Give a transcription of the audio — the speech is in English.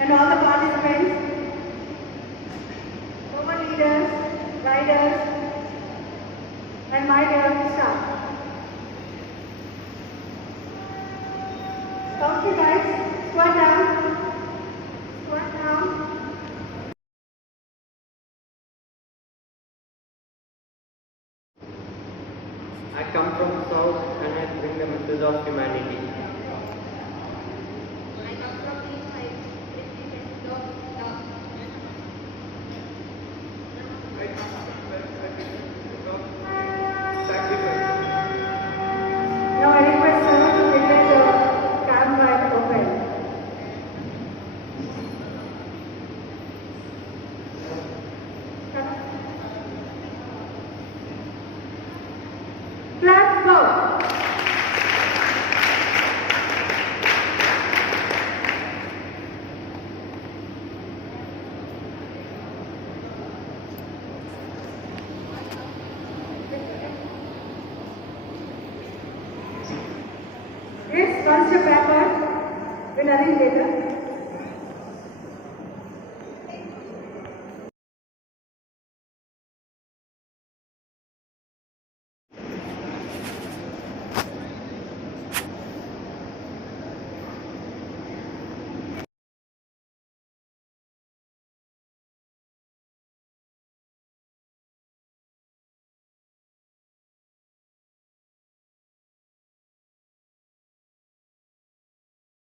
and all the participants, former leaders, riders, and my dear staff. Okay guys, squat down, squat down. I come from South and I bring the message of humanity. I come from east side, with the message of love. I come from West and I bring the message of sacrifice. Now I request Sarah to declare the campfire open. Let's go. Yes, once you're backward, we'll arrange later.